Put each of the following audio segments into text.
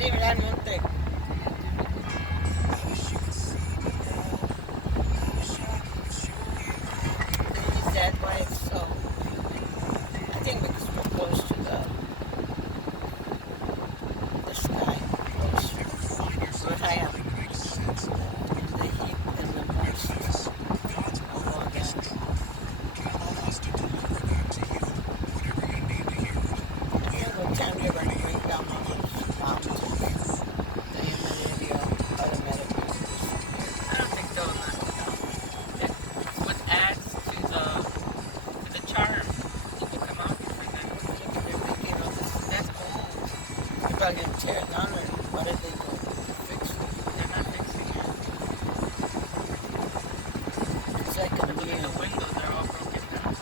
Allí, mira el monte. Is that why it's so? I think because we're close to the sky, close. We're high up in the heat and the moist of all that. I think what time they're going to bring down all those mountains, the humidity will automatically disappear. I don't think they'll knock it down. It's what adds to the charm of the mountain for them. Yeah, but they're making all this. That's old. They're probably going to tear it down, or what are they doing to fix it? They're not fixing it. It's like a Look at the windows, they're all broken down.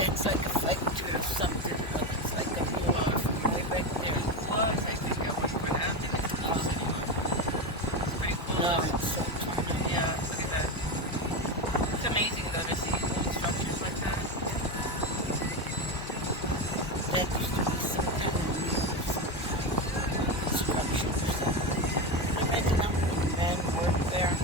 it's like a fight to or something. Like it's like a movie from way back there. It was, I think, at one point. I don't think it's close anymore. It's pretty cool. No, it's so tiny. Yeah, look at that. It's amazing though to see old structures like that. That used to be some kind of construction or something. Can you imagine how many men worked there?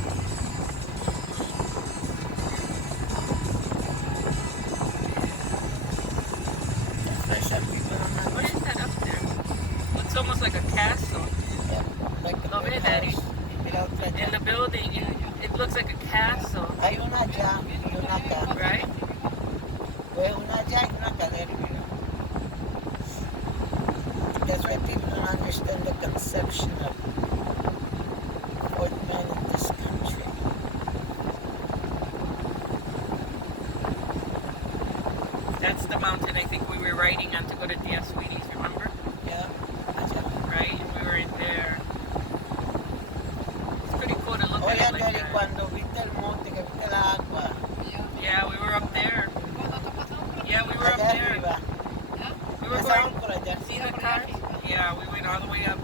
That's why some people don't What is understand. that up there? Looks almost like a castle. Yeah, like a No, big ve, Daddy. house. Mira otra In the allá. building, it looks like a castle, Hay una allá y una acá. right? Ve una allá y una acá. There, mira. That's why people don't understand the conception of white men in this country. That's the mountain I think we were riding on to go to Dia Sweeties, remember? Yeah. Allá. Right? We were in there. It's pretty cool to look Oye, at it like Gary, that. cuando viste el monte, que viste la agua, Yeah, we were up there. Yeah, we were up allá there. arriba, We were pasaron going, por allá. see the cars? Yeah, we went all the way up.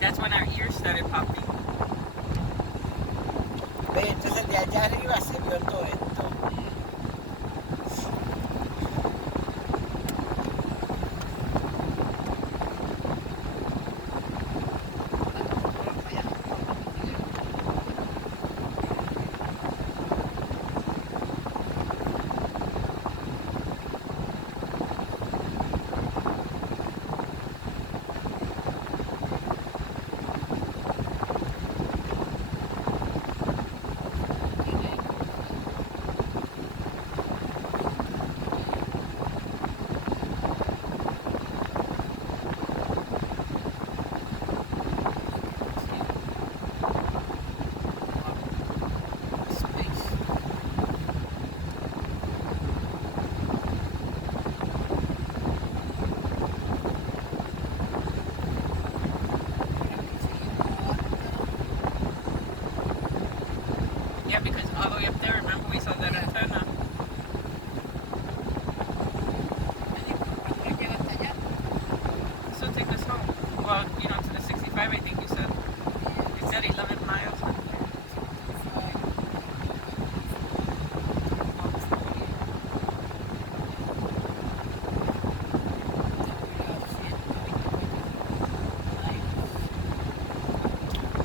That's when our ears started popping. Ve, entonces de allá arriba se vio todo esto. Yeah, because all the way up there, remember we saw that antenna? This will take us home. Well, to the 65, I think you said. You said 11 miles.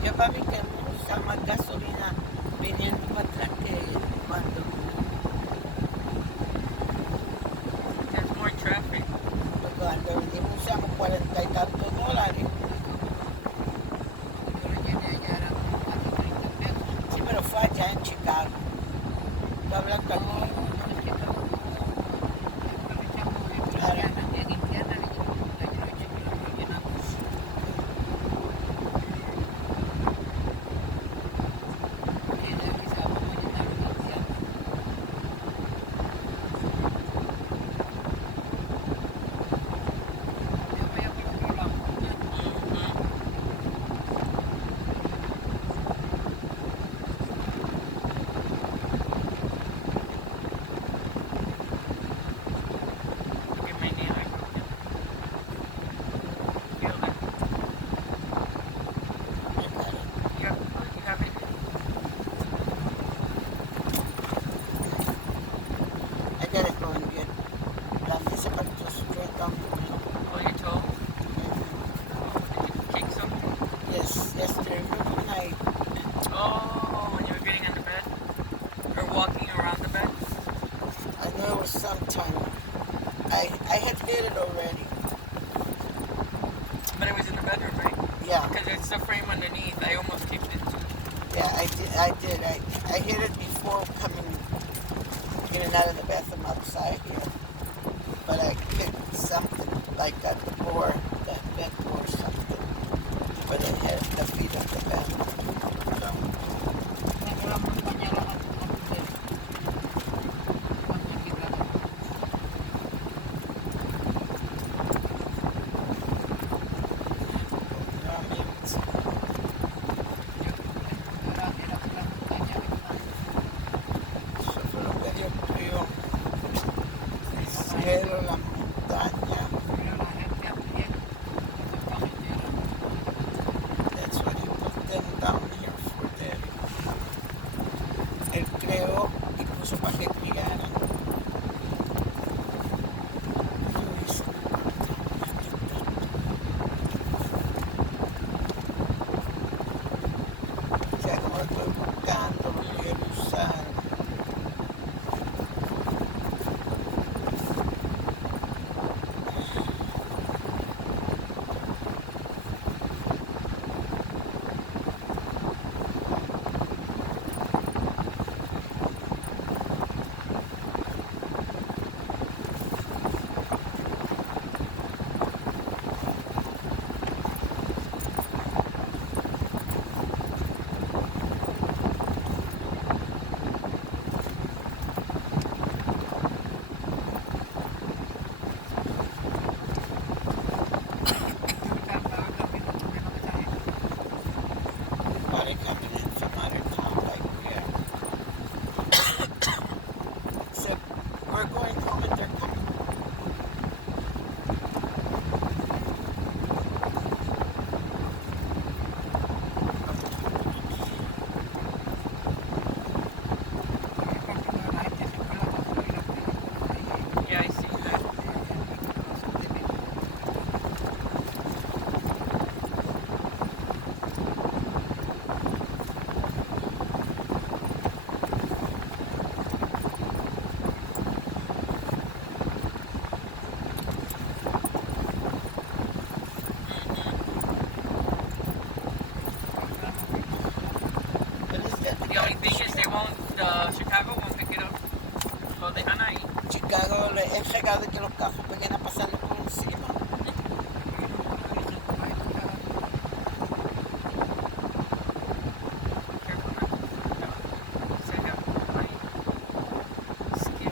Yo para mí que usa más gasolina viniendo para atrás que cuando, There's more traffic. cuando venimos usamos 40 y tantos dólares. Sí, pero fue allá en Chicago. Tú hablando aquí. Claro. I hit it before coming in and out of the bathroom outside here. But I hit something like at the door, that vent door or something. But it had the feet of the vent. So, Yang ulang nampaknya lahat din. Pag nakita ko. maraming Hirap lang tanya. so, pero ganyan po yung cielo, la montaña. Pero lahat yan. Pagkakitira. That's what he put them down here for them. Él creó y puso para que brigaran. O sea, como lo estoy buscando, lo quiero usar. Body coming in from out of town like here. Except we're going home and they're coming. Yeah, I see that. But is that The only thing is they won't, Chicago won't pick it up. Lo dejan ahí. Chicago le he regado que los cajos vengan a pasarlo por encima. Careful now. Se have ahí. Skid.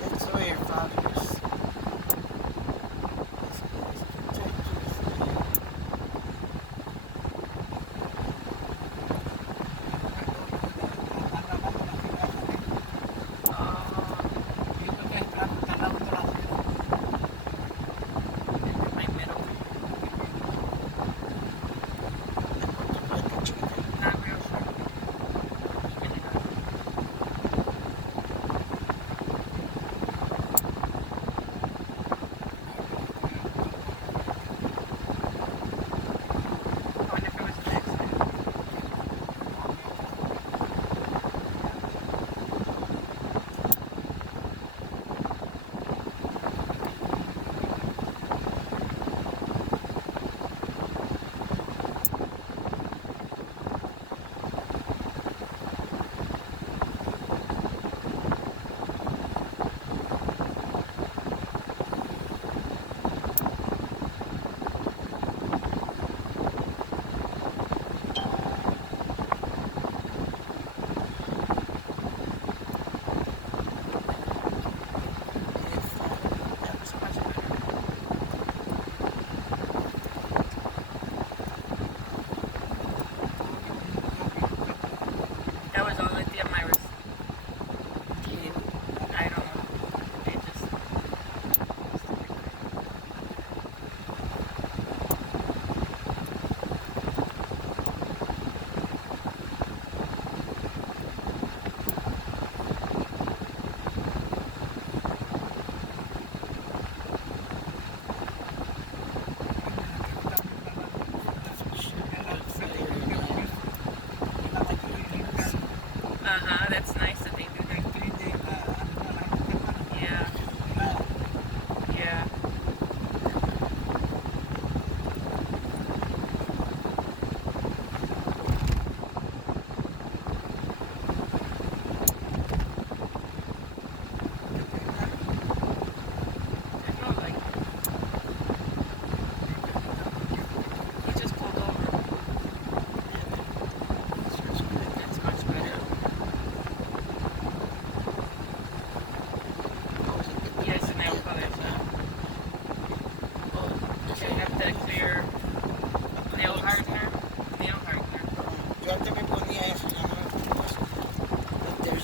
That's why your father is. Uh,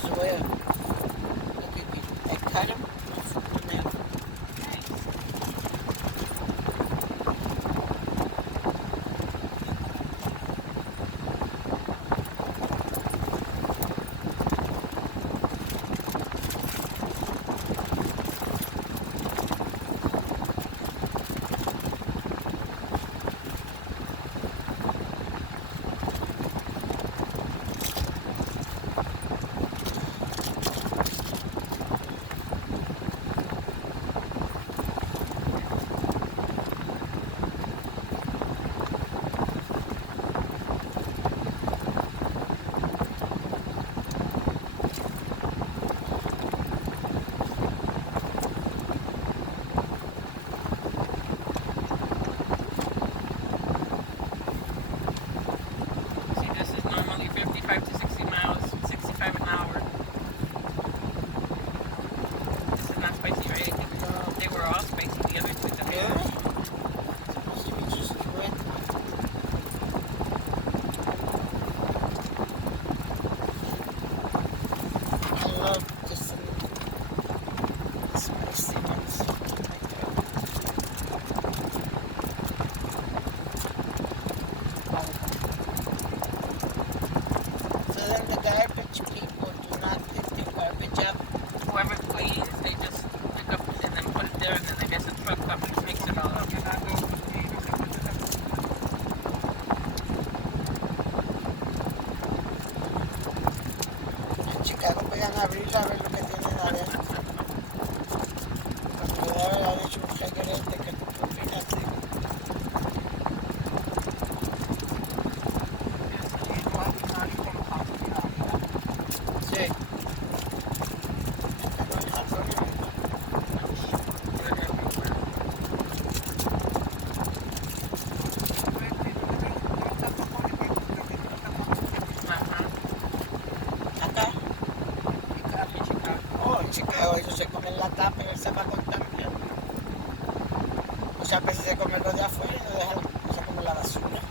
just live. Look at me. I cut them. And then See, this is normally 55 to 60 miles, 65 an hour. This is not spicy, right? They were all spicy. The other two, the yeah. beers. Supposed to be just the red one. I love the spicy ones like that. So then the garbage people do not pick the garbage up. Whoever cleans, they just pick up and then put it there, and then I guess the truck comes and makes it all up. En Chicago pueden abrir a ver lo que tienen adentro. Porque debe haber hecho un reguerete que tú fíjate. Sí. Acá no hay jabón ni nada. Acá. Oh, en Chicago ellos se comen la tapa y el zapato también. O sea, a veces se comen lo de afuera y no dejan, se comen la basura.